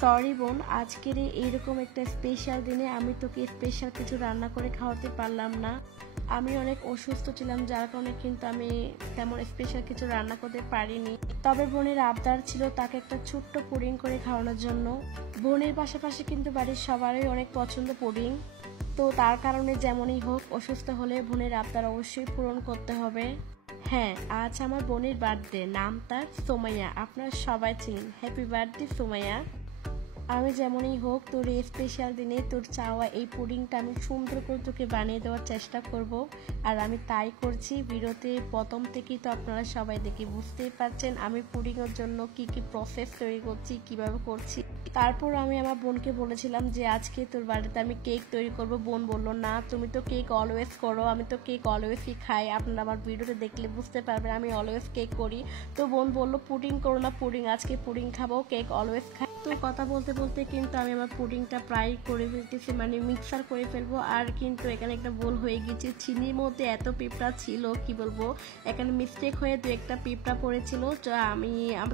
Sorry বোন, আজকের এইরকম একটা স্পেশাল দিনে আমি তোকে স্পেশাল কিছু রান্না করে খাওয়াতে পারলাম না। আমি অনেক অসুস্থ ছিলাম, যার কারণে কিন্তু আমি তেমন স্পেশাল কিছু রান্না করতে পারিনি। তবে বোনের আবদার ছিল তাকে একটা ছোট্ট পুডিং করে খাওয়ানোর জন্য। বোনের পাশাপাশি কিন্তু বাড়ির সবারই অনেক পছন্দ পুডিং, তো তার কারণে যেমনই হোক অসুস্থ হলে বোনের আবদার অবশ্যই পূরণ করতে হবে। হ্যাঁ, আজ আমার বোনের বার্থডে, নাম তার সোমাইয়া। আপনারা সবাই চিনেন। Happy birthday Somaiya. আমি যেমনই হোক তোর এই স্পেশাল দিনে তোর চাওয়া এই পুডিংটা আমি সুন্দর করে তোকে বানিয়ে দেওয়ার চেষ্টা করব, আর আমি তাই করছি। ভিডিওতে প্রথম থেকেই তো আপনারা সবাই দেখে বুঝতেই পারছেন আমি পুডিংয়ের জন্য কি কি প্রসেস তৈরি করছি, কিভাবে করছি। তারপর আমি আমার বোনকে বলেছিলাম যে আজকে তোর বাড়িতে আমি কেক তৈরি করব। বোন বললো না, তুমি তো কেক অলওয়েজ করো, আমি তো কেক অলওয়েজই খাই। আপনারা আমার ভিডিওতে দেখলে বুঝতে পারবেন আমি অলওয়েজ কেক করি। তো বোন বললো পুডিং করো না, পুডিং আজকে পুডিং খাবো, কেক অলওয়েজ খাই। তো কথা বলতে বলতে কিন্তু আমি আমার পুডিংটা প্রায় করে ফেলতেছি, মানে মিক্সার করে ফেলবো। আর কিন্তু এখানে একটা ভুল হয়ে গেছে, চিনির মধ্যে এত পিঁপড়া ছিল কি বলবো, এখানে মিস্টেক হয়ে দু একটা পিঁপড়া পড়েছিল। আমি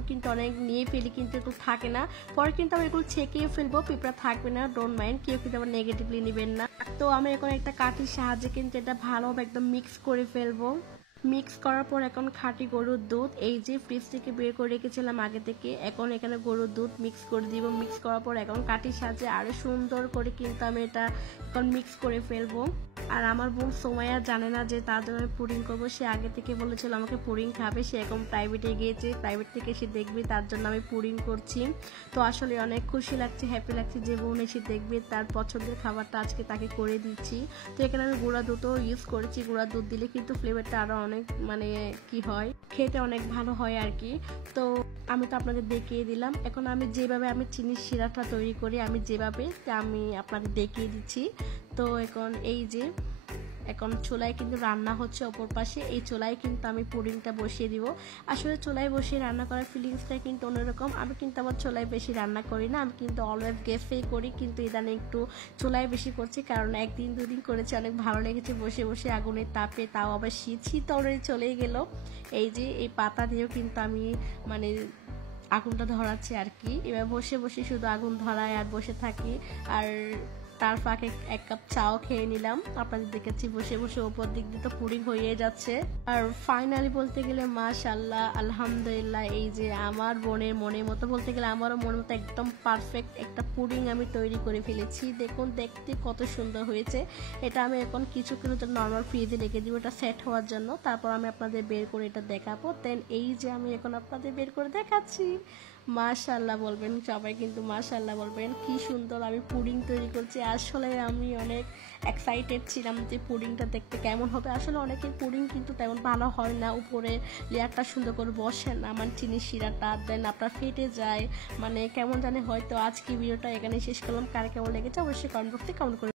কিন্তু অনেক নিয়ে ফেলি, কিন্তু একটু থাকে না। পরে কিন্তু আমি এগুলো ছেঁকিয়ে ফেলবো, পিঁপড়া থাকবে না, ডোন্ট মাইন্ড, কেউ কিন্তু আবার নেগেটিভলি নেবেন না। তো আমি এখন একটা কাঠির সাহায্যে কিন্তু এটা ভালোভাবে একদম মিক্স করে ফেলবো। মিক্স করার পর এখন খাঁটি গরুর দুধ, এই যে ফ্রিজ থেকে বের করে রেখেছিলাম আগে থেকে, এখন এখানে গরুর দুধ মিক্স করে দিব। মিক্স করার পর এখন কাঠির সাহায্যে আরো সুন্দর করে কিন্তু আমি এটা এখন মিক্স করে ফেলবো। আর আমার বোন সোমাইয়া জানে না যে তার জন্য আমি পুডিং করবো। সে আগে থেকে বলেছিল আমাকে পুডিং খাবে, সে এখন প্রাইভেটে গিয়েছে, প্রাইভেট থেকে সে দেখবে, তার জন্য আমি পুডিং করছি। তো আসলে অনেক খুশি লাগছে, হ্যাপি লাগছে যে বোন এসে দেখবে, তার পছন্দের খাবারটা আজকে তাকে করে দিচ্ছি। তো এখানে আমি গুঁড়া দুধও ইউজ করেছি, গুঁড়া দুধ দিলে কিন্তু ফ্লেভারটা আরো অনেক মানে কি হয়, খেতে অনেক ভালো হয় আর কি। তো আমি তো আপনাদের দেখিয়ে দিলাম। এখন আমি যেভাবে আমি চিনির শিরাটা তৈরি করি, আমি যেভাবে আমি আপনাদের দেখিয়ে দিচ্ছি। তো এখন এই যে এখন চুলায় কিন্তু রান্না হচ্ছে অপর পাশে, এই চুলায় কিন্তু আমি পুডিংটা বসিয়ে দিব। আসলে চুলায় বসিয়ে রান্না করার ফিলিংসটা কিন্তু অন্যরকম। আমি কিন্তু আমার চুলায় বেশি রান্না করি না, আমি কিন্তু অলওয়েজ গ্যাসেই করি, কিন্তু ইদানিং একটু চুলায় বেশি করছি, কারণ একদিন দুদিন করেছি, অনেক ভালো লেগেছে বসে বসে আগুনের তাপে, তাও আবার শীত অলরেডি চলেই গেল। এই যে এই পাতা দিয়েও কিন্তু আমি মানে আগুনটা ধরাচ্ছি আর কি। এবার বসে বসে শুধু আগুন ধরায় আর বসে থাকি, আর তার ফাঁকে এক কাপ চাও খেয়ে নিলাম। আপনাদের দেখেছি বসে বসে ওপর দিক দিয়ে তো পুডিং হয়ে যাচ্ছে। আর ফাইনালি বলতে গেলে মাশাআল্লাহ আলহামদুলিল্লাহ, এই যে আমার বোনের মনের মতো, বলতে গেলে আমারও মনের মতো একদম পারফেক্ট একটা পুডিং আমি তৈরি করে ফেলেছি। দেখুন দেখতে কত সুন্দর হয়েছে। এটা আমি এখন কিছুক্ষণের জন্য নর্মাল ফ্রিজে রেখে দিব এটা সেট হওয়ার জন্য, তারপর আমি আপনাদের বের করে এটা দেখাবো। দেন এই যে আমি এখন আপনাদের বের করে দেখাচ্ছি। মাশাআল্লাহ বলবেন সবাই, কিন্তু মাশাআল্লাহ বলবেন, কি সুন্দর আমি পুডিং তৈরি করছি। আসলে আমি অনেক এক্সাইটেড ছিলাম যে পুডিংটা দেখতে কেমন হবে। আসলে অনেকের পুডিং কিন্তু তেমন ভালো হয় না, উপরে লেয়ারটা সুন্দর করে বসে না, মানে চিনির শিরাটা দেন আপনার ফেটে যায়, মানে কেমন জানে। হয়তো আজকে ভিডিওটা এখানে শেষ করলাম, কার কেমন লেগেছে অবশ্যই কমেন্ট বক্সে কমেন্ট করে